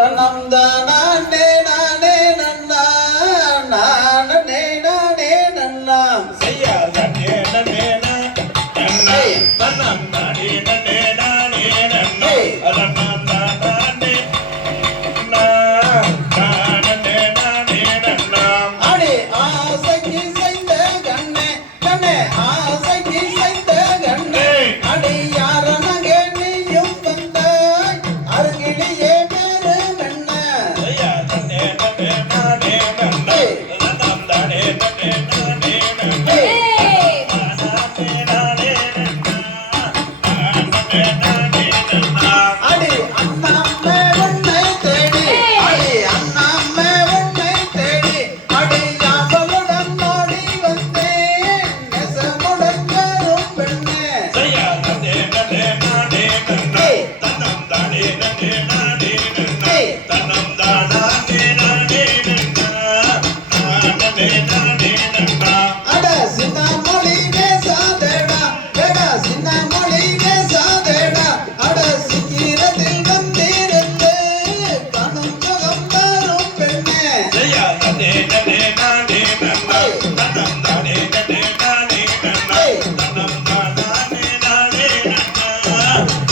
தனம் தானே நானே நன்னா நானே நானே நன்னா செய்யா தன்னே நன்னே நன்னா தனம் தானே நன்னே நானே நன்னா அதனம் தானே நானே நானே நன்னா அடி ஆசைக்கு செய்த கண்ணே கண்ணே ஆசைக்கு செய்த கண்ணே அடி யாரனங்க நீயும் வந்த அருகிலேயே பேரு மென்ன செய்யா தன்னே நன்னே நானே நன்னா அதனம் தானே நன்னே நானே நன்னா அடி அண்ணாம்மே உன்னை தேடி அடி அண்ணாம்மே உன்னை தேடி அடி யாவலுடன் ஓடி வந்தேன் நெசமுடன் வரும் பெண்ணே செய்யா தன்னே நன்னே நானே நன்னா தனம் தானே நன்னே நானே நன்னா தனம் தானே நானே நன்னா நானே நானே நன்னா அட சின்ன மொழி பேசாதேடா வேடா சின்ன மொழி பேசாதேடா அட சிக்கிரத்தில் வந்திருந்து கணும் சுகம் வரும் பெண்ணே செய்யா தன்னே நன்னே நானே நன்னா தனம் தானே நன்னே நானே நன்னா தனம் தானே நானே நன்னா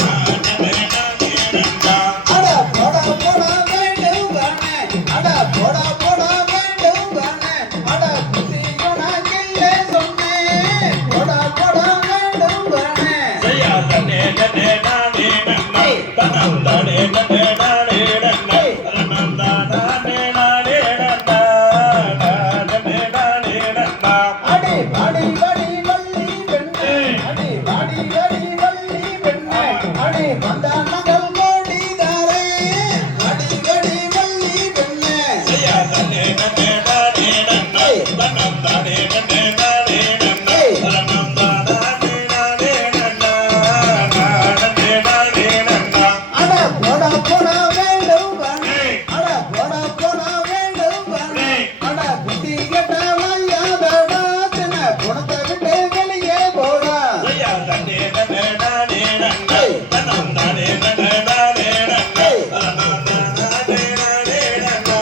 நானே நானே நன்னா அட போடா போடா வேண்டும் வானே அட போடா போடா வேண்டும் வானே அட புத்தி உனக்கில்லை சொன்னேன் போடா போடா வேண்டும் வானே செய்யா தன்னே நன்னே நானே நன்னா தனம் தானே நன்னே நானே நன்னா தனம் தானே நானே நன்னா நானே நானே நன்னா அடி வாடி வாடி வள்ளி பெண்ணே அடி வாடி வாடி வள்ளி பெண்ணே அடி வந்த நகல் கோடிதாரே அடி வாடி வள்ளி பெண்ணே செய்யா தன்னே நன்னே நானே நன்னா தனம் தானே நன்னே நானே நன்னா தனம் தானே நானே நன்னா நானே நானே நன்னா அட போடா போடா வேண்டும் வானே அட போடா போடா வேண்டும் வானே அட புத்தி கெட்ட வையாதடா தின குணத்தை விட்டு வெளியே போடா செய்யா தன்னே நன்னே நானே நன்னா தனம் தானே நன்னே நானே நன்னா தனம் தானே நானே நன்னா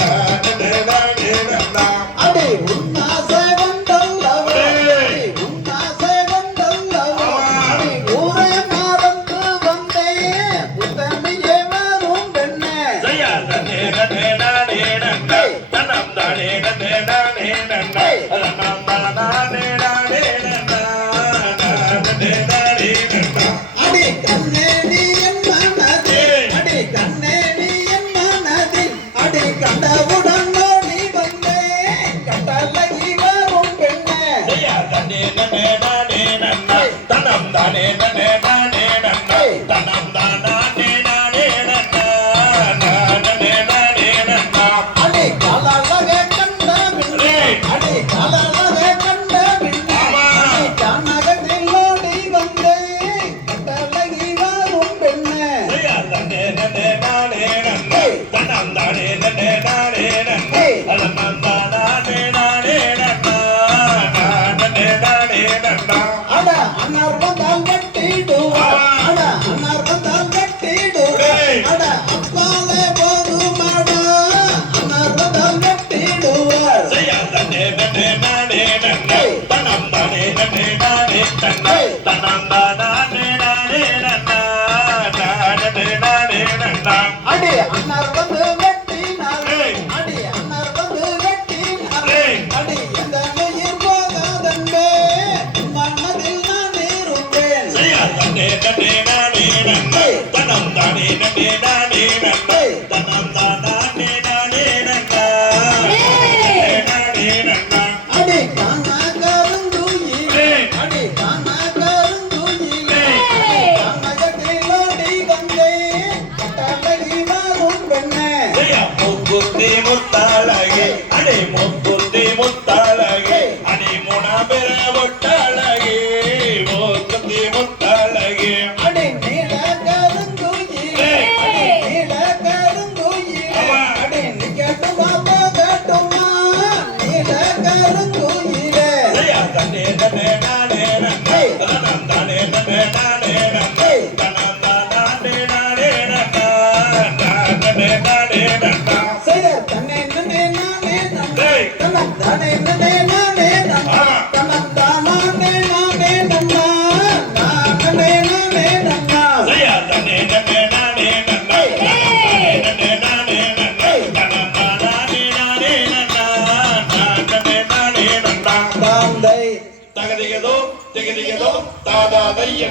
நானே நானே நன்னா அடி உன்னாசை கொண்டல்லவோ உன்னாசை கொண்டல்லவோ அடி ஊரே மறந்து வந்தேன் புத்தமியே வரும் பெண்ணே செய்யா தன்னே நன்னே நானே நன்னா தனம் தானே நன்னே நானே நன்னா தனம் தானே நானே நன்னா நானே நானே நன்னா அடி கண்ணே நீ என் மனதில் அடி கண்ணே நீ என் மனதில் அடி கண்டவுடன் ஓடி வந்தேன் கட்டளை வரும் பெண்ணே செய்யா தன்னே நன்னே நானே நன்னா தனம் தானே நன்னே நானே நன்னா தனம் தானே நானே நன்னா நானே நானே நன்னா அடி காலாலக கண்ட பின்னே அடி காலாலக கண்ட பின்னே அடி கானகத்தில் ஓடி வந்தேன் கட்டளை வரும் பெண்ணே செய்யா தன்னே நன்னே நானே நன்னா தனம் தானே நன்னே நானே நன்னா தனம் தானே நானே நன்னா நானே நானே நன்னா அட அன்னார் வந்தால் கட்டிடுவார் அட அன்னார் வந்தால் கட்டிடுவார் அட அப்பாலே போதுமாடா அன்னார் வந்தால் கட்டிடுவார் செய்யா தன்னே நன்னே நானே நன்னா தனம் தானே நன்னே நானே நன்னா தனம் தானே நானே நன்னா நானே நானே நன்னா அடி அன்னார் வந்து வெட்டினாரே அடி அன்னார் வந்து வெட்டினாரே அடி எந்த உயிர் போகாதன்பே மனதில் நான் இருப்பேன் செய்யா தன்னே நன்னே நானே நன்னா தனம் தானே நன்னே நானே நன்னா தனம் தானே நானே நன்னா நானே நன்னா அடி காணா கருந்துயிலே அடி காணா கருந்துயிலே கானகத்தில் ஓடி வந்தேன் கட்டளை வரும் பெண்ணே செய்யா முக்குத்தி முத்தாளகே அடே முக்குத்தி முத்தாளகே அணி முனாபெற ஒட்டாளகே முக்குத்தி முத்தாளகே அடி நீல கருந்துயிலே அடி நீல கருந்துயிலே அடி நிக்கட்டுமா போகட்டுமா நீல கருந்துயிலே செய்யா தன்னே நன்னே நானே நன்னா தனம் தானே நன்னே நானே நன்னா தனம் தானே நானே நன்னா நானே நானே நானே நானே நன்னா தன்னந்தானே நானே நன்னா நானே நானே நன்னா ஜெயா தனே தனே நானே நன்னா தனே நானே நன்னா தனதானே நானே நன்னா தனே நானே நன்னா தாந்தை தகதிகதோ திகதிகதோ தாதாதைய